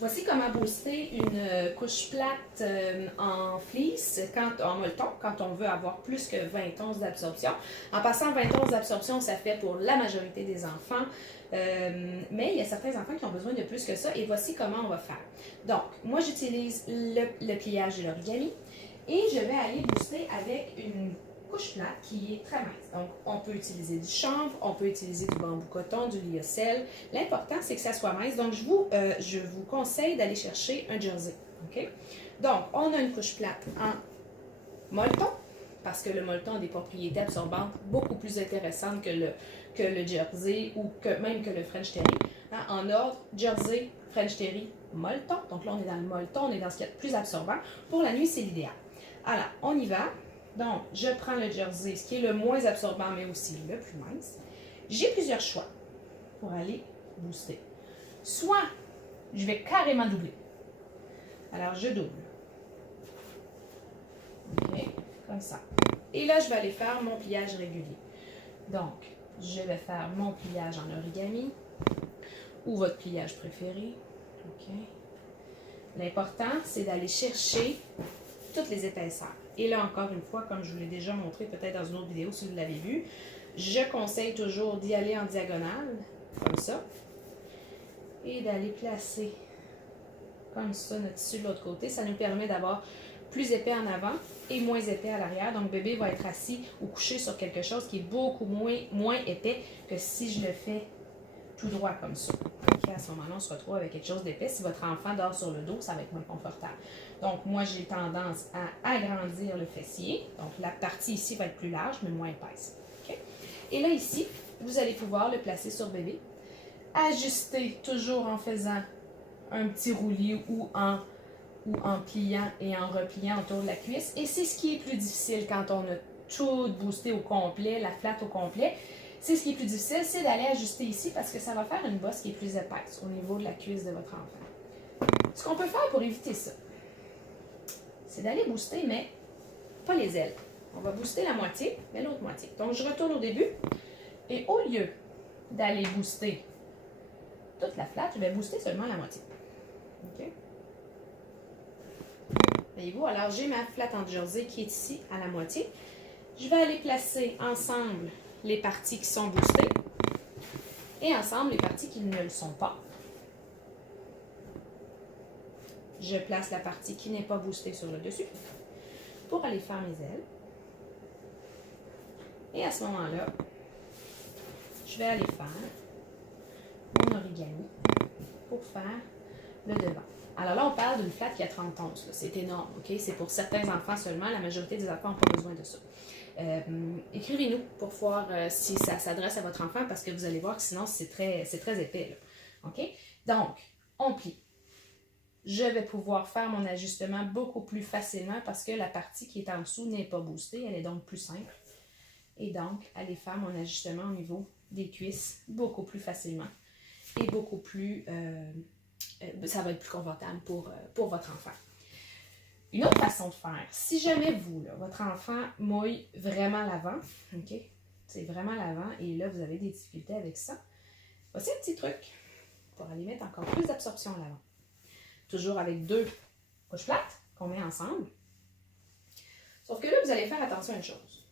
Voici comment booster une couche plate en fleece, en molleton, quand on veut avoir plus que 20 onces d'absorption. En passant, 20 onces d'absorption, ça fait pour la majorité des enfants, mais il y a certains enfants qui ont besoin de plus que ça, et voici comment on va faire. Donc, moi j'utilise le pliage de l'origami, et je vais aller booster avec une couche plate qui est très mince. Donc, on peut utiliser du chanvre, on peut utiliser du bambou coton, du lyocell. L'important, c'est que ça soit mince. Donc, je vous conseille d'aller chercher un jersey. OK? Donc, on a une couche plate en molleton, parce que le molleton a des propriétés absorbantes beaucoup plus intéressantes que le jersey ou même que le French Terry. Hein? En ordre, jersey, French Terry, molleton. Donc là, on est dans le molleton, on est dans ce qui est le plus absorbant. Pour la nuit, c'est l'idéal. Alors, on y va. Donc, je prends le jersey, ce qui est le moins absorbant, mais aussi le plus mince. J'ai plusieurs choix pour aller booster. Soit, je vais carrément doubler. Alors, je double. OK, comme ça. Et là, je vais aller faire mon pliage régulier. Donc, je vais faire mon pliage en origami ou votre pliage préféré. OK. L'important, c'est d'aller chercher toutes les épaisseurs. Et là, encore une fois, comme je vous l'ai déjà montré peut-être dans une autre vidéo si vous l'avez vu, je conseille toujours d'y aller en diagonale, comme ça, et d'aller placer comme ça notre tissu de l'autre côté. Ça nous permet d'avoir plus épais en avant et moins épais à l'arrière. Donc, bébé va être assis ou couché sur quelque chose qui est beaucoup moins épais que si je le fais tout droit comme ça. Okay, à ce moment-là, on se retrouve avec quelque chose d'épais. Si votre enfant dort sur le dos, ça va être moins confortable. Donc, moi, j'ai tendance à agrandir le fessier. Donc, la partie ici va être plus large, mais moins épaisse. Okay? Et là, ici, vous allez pouvoir le placer sur bébé. Ajuster toujours en faisant un petit roulis ou en pliant et en repliant autour de la cuisse. Et c'est ce qui est plus difficile quand on a tout boosté au complet, la flatte au complet. C'est ce qui est plus difficile, c'est d'aller ajuster ici parce que ça va faire une bosse qui est plus épaisse au niveau de la cuisse de votre enfant. Ce qu'on peut faire pour éviter ça, c'est d'aller booster, mais pas les ailes. On va booster la moitié, mais l'autre moitié. Donc, je retourne au début et au lieu d'aller booster toute la flatte, je vais booster seulement la moitié. OK? Voyez-vous, alors j'ai ma flatte en jersey qui est ici à la moitié. Je vais aller placer ensemble les parties qui sont boostées et ensemble les parties qui ne le sont pas. Je place la partie qui n'est pas boostée sur le dessus pour aller faire mes ailes. Et à ce moment-là, je vais aller faire mon origami pour faire le devant. Alors là, on parle d'une flatte qui a 30 onces. C'est énorme, OK? C'est pour certains enfants seulement. La majorité des enfants n'ont pas besoin de ça. Écrivez-nous pour voir si ça s'adresse à votre enfant parce que vous allez voir que sinon, c'est très épais. Là. OK? Donc, on plie. Je vais pouvoir faire mon ajustement beaucoup plus facilement parce que la partie qui est en dessous n'est pas boostée. Elle est donc plus simple. Et donc, aller faire mon ajustement au niveau des cuisses beaucoup plus facilement et beaucoup plus... ça va être plus confortable pour votre enfant. Une autre façon de faire, si jamais vous, là, votre enfant mouille vraiment l'avant, OK? C'est vraiment l'avant et là, vous avez des difficultés avec ça, voici un petit truc pour aller mettre encore plus d'absorption à l'avant. Toujours avec 2 couches plates qu'on met ensemble. Sauf que là, vous allez faire attention à une chose.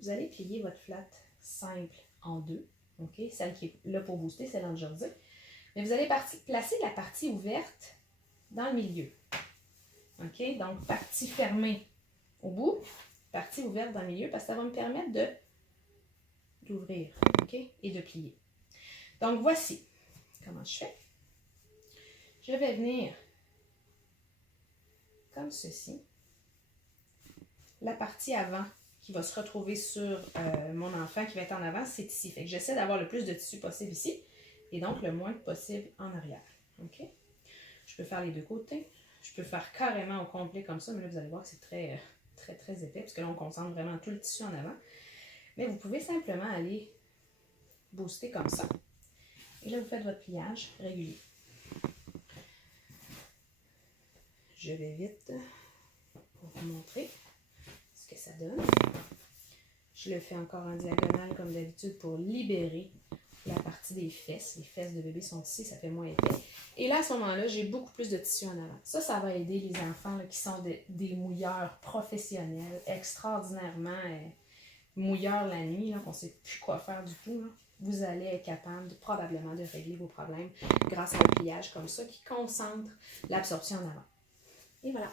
Vous allez plier votre flatte simple en 2, OK? Celle qui est là pour booster, c'est dans le jersey. Mais vous allez placer la partie ouverte dans le milieu. OK? Donc, partie fermée au bout, partie ouverte dans le milieu, parce que ça va me permettre d'ouvrir, OK? Et de plier. Donc, voici comment je fais. Je vais venir comme ceci. La partie avant qui va se retrouver sur mon enfant qui va être en avant, c'est ici. Fait que j'essaie d'avoir le plus de tissu possible ici. Et donc, le moins possible en arrière. OK? Je peux faire les deux côtés. Je peux faire carrément au complet comme ça, mais là, vous allez voir que c'est très épais, parce que là, on concentre vraiment tout le tissu en avant. Mais vous pouvez simplement aller booster comme ça. Et là, vous faites votre pliage régulier. Je vais vite pour vous montrer ce que ça donne. Je le fais encore en diagonale comme d'habitude pour libérer la partie des fesses. Les fesses de bébé sont ici, ça fait moins épais. Et là, à ce moment-là, j'ai beaucoup plus de tissu en avant. Ça va aider les enfants là, qui sont des mouilleurs professionnels, extraordinairement mouilleurs la nuit, qu'on ne sait plus quoi faire du tout. Là. Vous allez être capable probablement de régler vos problèmes grâce à un pliage comme ça qui concentre l'absorption en avant. Et voilà.